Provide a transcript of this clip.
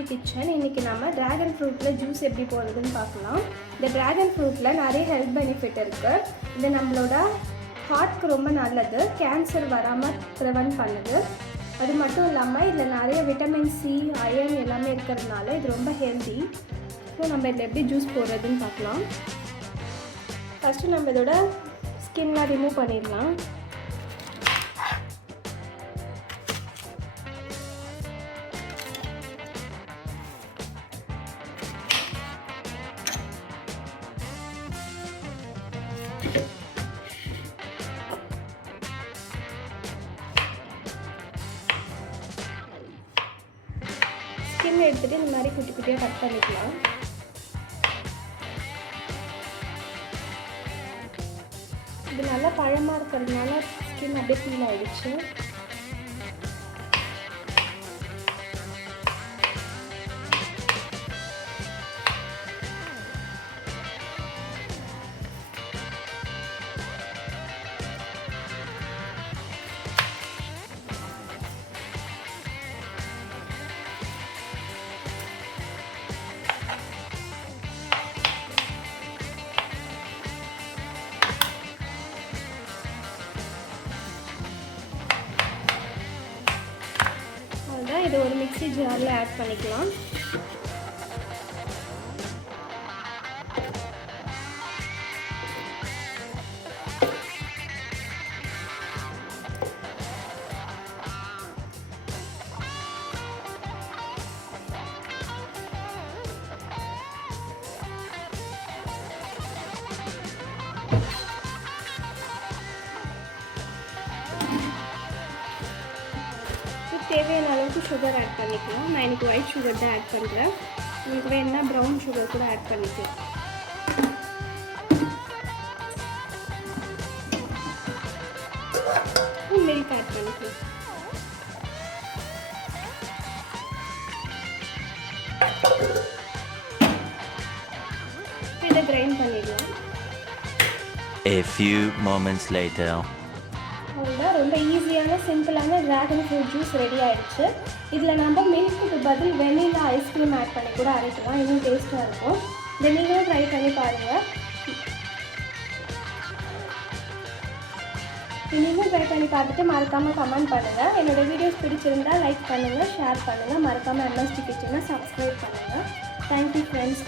MSD Kitchen. இன்னைக்கு நாம dragon ஃப்ரூட்ல juice எப்படி போடுறதுன்னு பார்க்கலாம். இந்த டிராகன் ஃப்ரூட்ல நிறைய ஹெல்த் பெனிஃபிட் இருக்கு. இது நம்மளோட ஹார்ட்க்கு ரொம்ப நல்லது. கேன்சர் வராம பிரிவென்ட் பண்ணுது. அது மட்டும் இல்லாமல் இதில் நிறைய விட்டமின் சி, அயர்ன் எல்லாமே இருக்கிறதுனால இது ரொம்ப ஹெல்தி. ஸோ நம்ம இதில் எப்படி ஜூஸ் போடுறதுன்னு பார்க்கலாம். ஃபஸ்ட்டு நம்ம இதோட ஸ்கின்லாம் ரிமூவ் பண்ணிடலாம். ஸ்கின் எடுத்துகிட்டு இந்த மாதிரி குட்டி குட்டியாக கட் பண்ணிக்கலாம். இது நல்லா பழமாக இருக்கிறதுனால ஸ்கின் அப்படியே ஃபீல் ஆகிடுச்சு. இது ஒரு மிக்ஸி ஜாரில் ஆட் பண்ணிக்கலாம். தேவையான அளவுக்கு சுகர் ஆட் பண்ணிக்கலாம். நான் எனக்கு ஒயிட் சுகர் தான் ஆட் பண்ணுறேன். உங்களுக்கு வேணுன்னா ப்ரௌன் சுகர் கூட ஆட் பண்ணிக்கலாம். மில்க் ஆட் பண்ணிக்கலாம். இதை கிரைண்ட் பண்ணிடலாம். A few moments later. அவ்வளோதான், ரொம்ப ஈஸியான சிம்பிளான டிராகன் ஃப்ரூட் ஜூஸ் ரெடி ஆகிடுச்சு. இதில் நம்ம மில்க்குக்கு பதில் வெண்ணிலா ஐஸ்கிரீம் ஆட் பண்ணி கூட அரைக்கலாம். இன்னும் டேஸ்ட்டாக இருக்கும். இதை நீங்களும் ட்ரை பண்ணி பாருங்கள். நீங்களும் ட்ரை பண்ணி பார்த்துட்டு மறக்காமல் கமெண்ட் பண்ணுங்கள். என்னோடய வீடியோஸ் பிடிச்சிருந்தால் லைக் பண்ணுங்கள், ஷேர் பண்ணுங்கள். மறக்காமல் MSD கிச்சனை சப்ஸ்கிரைப் பண்ணுங்கள். Thank you friends.